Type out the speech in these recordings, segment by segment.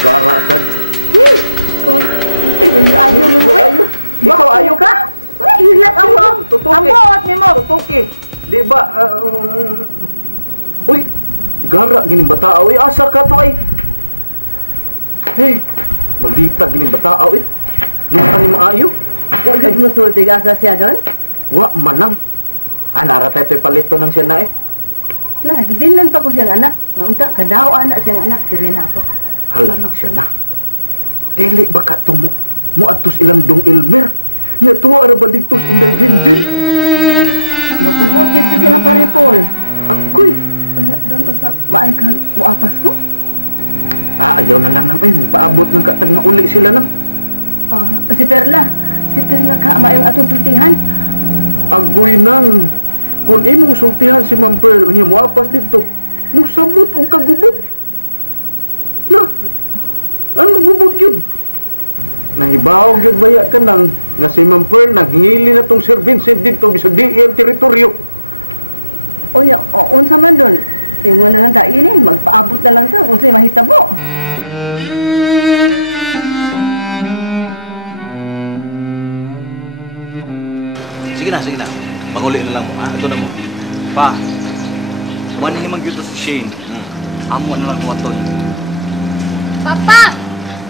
Gara sad. Kau ayaw ni mo. Ikaw ayaw ka? Hilas mo. Tutuki. Ambot ni mo. Tutuki. Di ba? Uy, gara gining bata uy. Asa ka to ay? Hey, maldita gining bata uy. Nusa ni maayo? Wa gid mo sulti asa siya don? Wa manang. Anara tayo palito ng siya na eh. Na, gibilan pa ko siyang anak. Unta kadaw anak siyang anak diri na ako. Hala nang siya na. Dili ba ka to mo atos ilang dong Elmer? Nya tuwa ra ba dito sa Inday Jinjin? Magubot gid sila parepol. Agoy. Anya don sa maay ka moapas ko? Ayaw na lang nang ay mo paabot ng katag mauli sila nang. Si Perla. Si Perla ka maayong atong sultihan. Agoy nang. Kung imong sultihan si Ma'am Pearl niya moapas dito, musamot og kagubot. Na, ano gubot yun? Nahibaw yun baya ka nang nga si Ma'am Pearl nang hingili na tong Sir Vincent dito bisag di iyang teritoryo. Oya, unsa man doon? Ingon na lang ta ini, magpaabot na lang ta unsay mahitabo. Sige na. Manguli na lang mo. Ito na mo. Pa, kumanin naman yun si Shane. Amo na lang kumaton. Papa,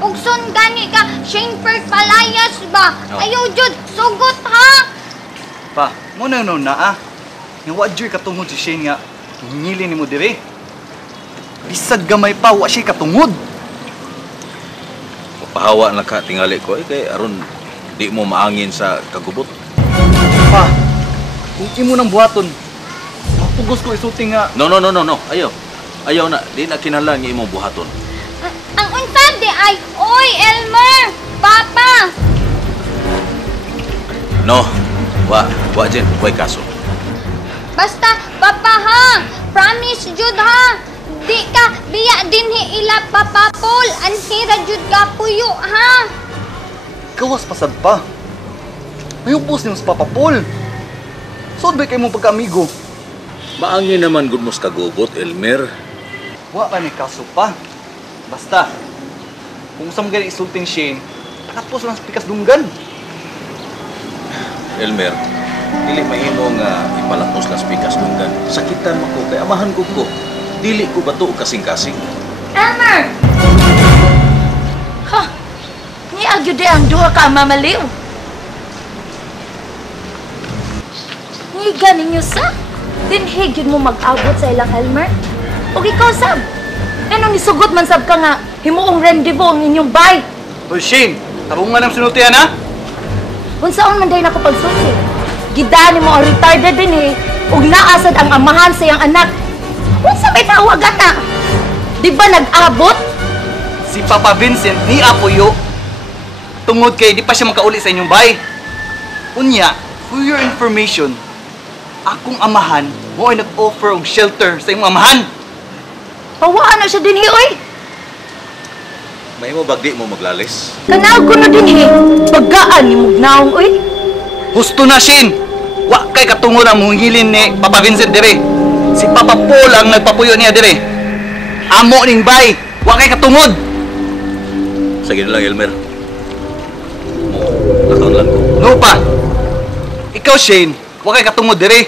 ugson gani ka, Shane Perk palayas ba? Oh. Ayaw jud, sugot ha? Pa, muna na Nga wadyo'y katungod si Shane nga. Hingili ni mo dire. Bisag gamay pa, wa siya katungod. Pahawa na ka tingali ko kay aron di mo maangin sa kagubot. Pa, kung imo nang buhaton, mapugos ko isuting nga. No. Ayaw na. Di na kinahanglan nga imong buhaton. Ang unsa di ay, oy Elmer, Papa. No. Wa jen, way kaso. Basta, Papa ha, promise jud ha. Di ka biya dinhi ila papapol, ansira jud ka puyo ha. Gawas pasad pa. Mayupos niyo sa papapol. Sod ba kayo mong pagka-amigo? Maangin naman gud mo sa kagubot, Elmer. Wa pa ni kaso pa. Basta, kung saan ganyan isulting Shane, tapos lang sa pikas dunggan. Elmer, dili mahimo nga ipalangos las pikas dunggan. Sakitan mo ko kay amahan ko. Dili ko bato kasing-kasing. Elmer! Ha? Ni agyo de ang duha ka mamaliw. Ni ganing nyo sa? Dinhigid mo mag-abot sa ilang Elmer? O ikaw sab? Ano ni sugod man sab ka nga himuong rendezvous ang inyong bay? Hoy Shane, tarungan ang sinutihan ha? Unsaon man day nako pagsusi? Gidani mo ang retarded din eh. Ug naasad ang amahan sa iyang anak. Unsa may tawagan na? Di ba nag-abot? Si Papa Vincent ni Apoyo. Tungod kay di pa siya makauli sa inyong bay. Unya, for your information, akong amahan mo ay nag-offer og shelter sa imong amahan. Pawaan na siya din oy. Mahimo bagdi mo maglalis. Tanaw ko na din bagaan ni mugnaong oy. Husto na Shane. Wa kay katungod ang muhingilin ni Papa Vincent dire. Si Papa Paul ang nagpapuyo niya dire. Amo ning bay. Wa kay katungod. Sige na lang, Elmer. Nakanglan ko. No pa. Ikaw Shane, wa kay katungod dire.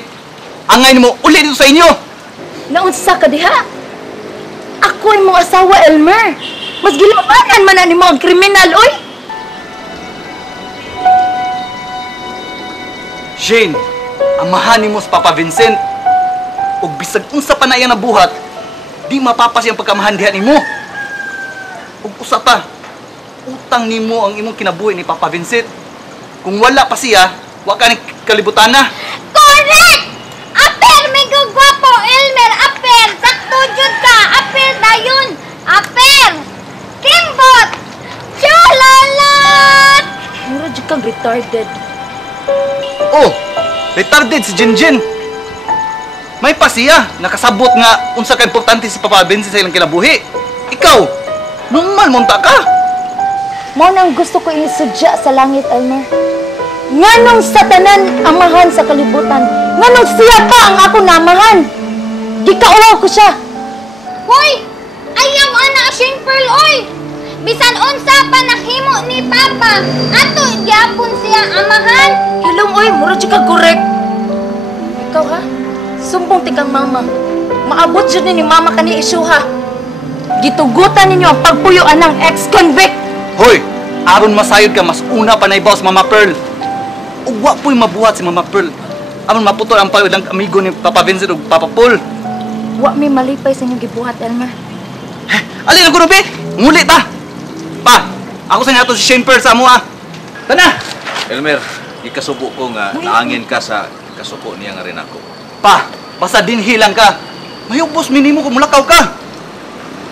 Angay nimo uli dito sa inyo. Naunsa ka diha? Ako ay mong asawa, Elmer. Mas gilabanan man ani mo ang kriminal, oy. Shane, amahan nimo sa Papa Vincent. Ug bisag unsa pa na iyang nabuhat, di mapapas ang pagkamahan diha nimo. Ug usa pa, utang nimo ang imong kinabuhi ni Papa Vincent. Kung wala pa siya, wa ka ni kalibutan na. Correct! Aper, may gugwapo, Elmer, aper, sakto jud ka, aper dayon, aper, kimbot, chulalat! Mura jud kang retarded. Oh, Retarded si Jinjin. May pa siya, nakasabot nga unsa ka importante si Papa Vincent sa ilang kinabuhi. Ikaw, normal monta ka. Mo nang gusto ko isudya sa langit, Elmer. Nganong sa tanan amahan sa kalibutan, nganong siya pa ang ako namahan. Gikauaw ko siya. Hoy! Ayaw ana Shane Pearl, oy! Bisan unsa pa nahimo ni Papa, ato gyapon siya amahan. Hilong, oy, mura ka correct. Ikaw ha? Sumbong tikang mama. Maabot dyan ni mama ka ni Isyuha. Gitugutan ninyo ang pagpuyuan ng ex-convict. Hoy, aron masayod ka, mas una pa na ibaw si Mama Pearl. Ugwa po'y mabuhat si Mama Pearl. Aron maputol ang payudang amigo ni Papa Vincent ug Papa Paul. Wa may malipay sa inyong gibuhat, Elmer. Alin ang kunubi? Ngulit ta! Pa, ako sa nato si Shane Pearl sa mua. Tana! Elmer, ikasubo ko nga naangin ka sa kasuko niya nga rin ako. Pa, basta din hilang ka. Mayubos minimo kung mulakaw ka.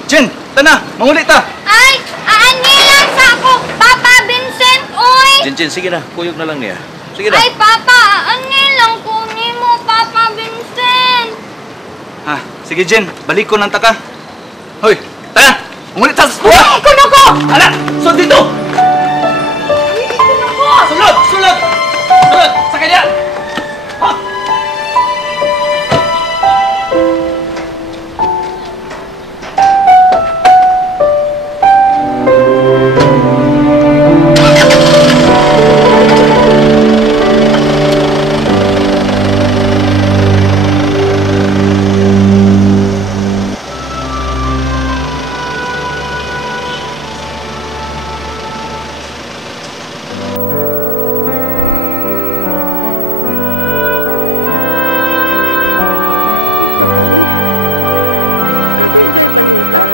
Jen, tana, mangulit ta. Ay, aanilan sa ako, Papa Vincent, oy! Jinjin, sige na, kuyog na lang niya. Sige na. Ay, Papa, aanilan ko nimo, Papa Vincent. Ha, sige Jen, balik ko ng taka. Hoy, tana, mangulit ta sa school. Ikaw ko! Ala, so dito! Sulod! Sulod! Sulod! Sa kanya! Ha? Sa bawi. Kadugay ba nila?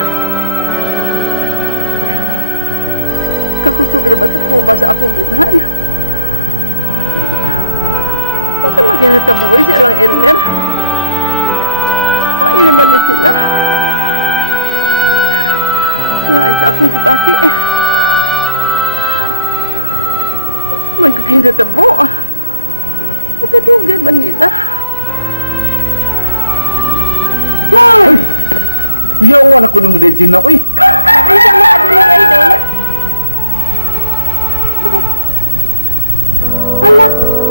Kakusog naman sa kuba sa akong dughan. Sa maginatabuhay sa ilang Elmer. Ay naman ni sila. Lain sa akong gibati eh. Sa maginatabo. Kadugay ba nila? Ay! Kuya, uwan ako ng legend na, uy! Ay, sa mga dinig ay doon. Bakit? Ala,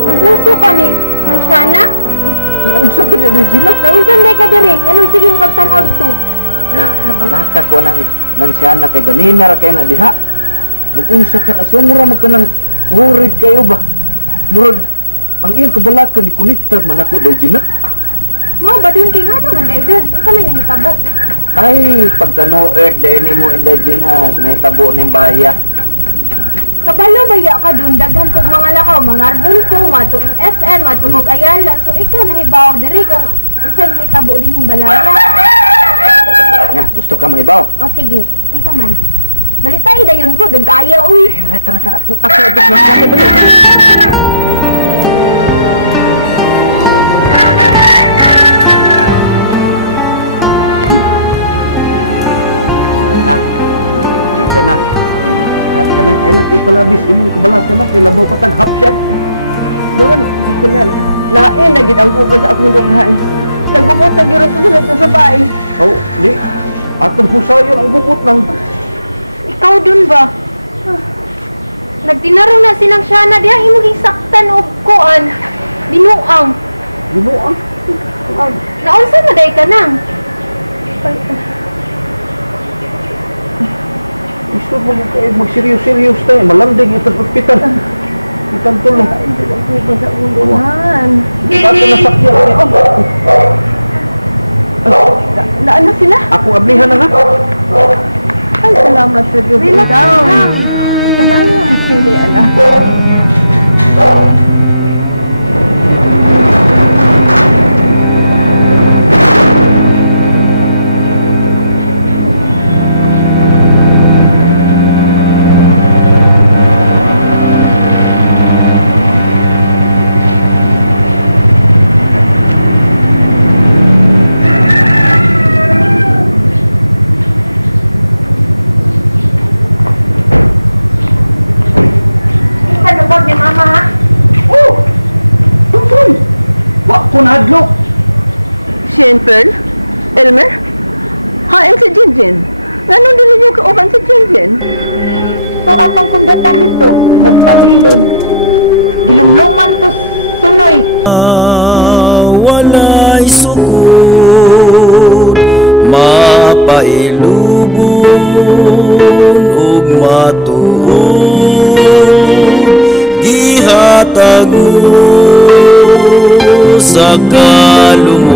nanguso ka ni Nagsyana? Naunsa ka na legend na? Nausan day ka diri. Anong sige magkanaw dito? Nabalaka ko ng siya na kay ganina ra kay na diha. Nag-unsa ka na siya, mura man ka nang worried kayo ba? Murag, ang iyang kabalaka ni Kunitag man ako legend na. Mo ba dun kay nga naman day doon? Sa may nahitabo. Ay, pagka-no-earth, dahil mo indigenous, nahitabo ng baya. Kabalo baya ka dun, daghan kog mga lakaw, mga arbon ko, matong SM, matong og Ayala. So ikaw nahibaw diri kung isang hitabo din yung balaya. Nga, gusto ka mahibaw? O sige, unsa man. Balitay dayon ko, dagaya uy. Eh, wala, tanga. Ako, mas ganda dali. Na. At kanang ay nag-ipalabis imong kabalag ka na, kilabaw pataghap siya. Doon, sa kunyan. Lain na gid ang kubad sa akong dughan. Nagubot na giron to sa bahay. Oh, di. Atong husayon ang bubot ng... Ikaw dun ba? Nagtinarong na silang siya na diya, imong gisaktan o kuan. Binuang. Binuang. Naunsa na day ka nang? Gusto mo kayo mag-serious tayo. Malanding ito sa hospital. Kitang tulong. Ko sa akong dughan. Bato na sakya. Naan na sila? Ako ablihan na na. Ay, salamat sa Diyos. Relax lang. Salamat, Sili, anak. ko nahadlok. Shane Pearl? Elmer? Hain si Jinjin. Ngayon dili niyo kauban si Jinjin? So, atong kundatan dito, magpabilin. Gilumluman to sunoy. Walay sukod, mapailubon ug matuod, gihatag mo sa kalumon.